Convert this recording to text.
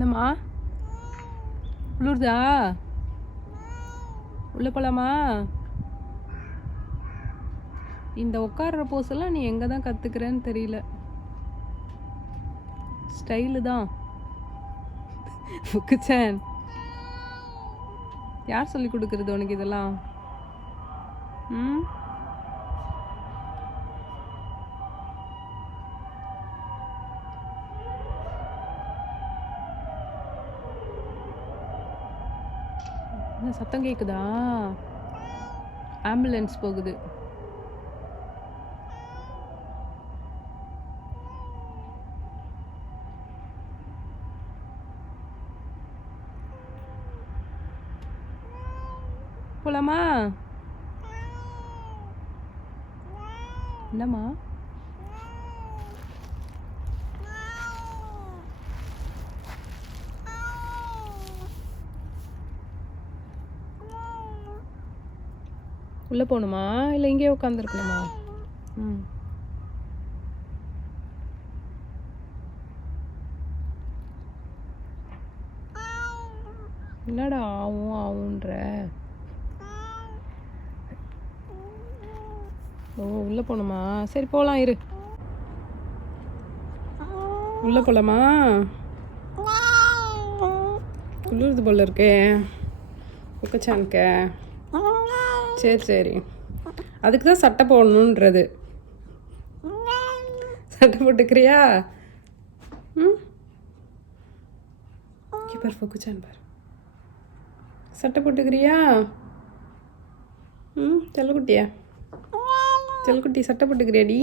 என்னம்மா குளிருதா? உள்ள போலாமா? இந்த உட்கார்ற போஸ் எல்லாம் நீ எங்க தான் கத்துக்கிறேன்னு தெரியல. ஸ்டைலு தான். புக்குச்சேன், யார் சொல்லி கொடுக்கறது உனக்கு இதெல்லாம்? ம் என்ன சத்தம் கேக்குதா? ஆம்புலன்ஸ் போகுது. போலாமா? என்னம்மா? உள்ள போகணுமா இல்லை இங்கேயே உட்காந்துருக்கணுமா? ம் என்னடா ஆவும் ஆவுன்ற? ஓ உள்ள போகணுமா? சரி போகலாம், இரு. உள்ள போகலாமா? குளிருது போல இருக்கே உக்கச்சான்க. சரி சரி, அதுக்கு தான் சட்டை போடணுன்றது. சட்டை போட்டுக்கிறியா? ம் பார் ஃபுக்குச்சான் பார், சட்டை போட்டுக்கிறியா? ம் செல்லக்குட்டியா, செல்லக்குட்டி சட்டை போட்டுக்கிறியாடி?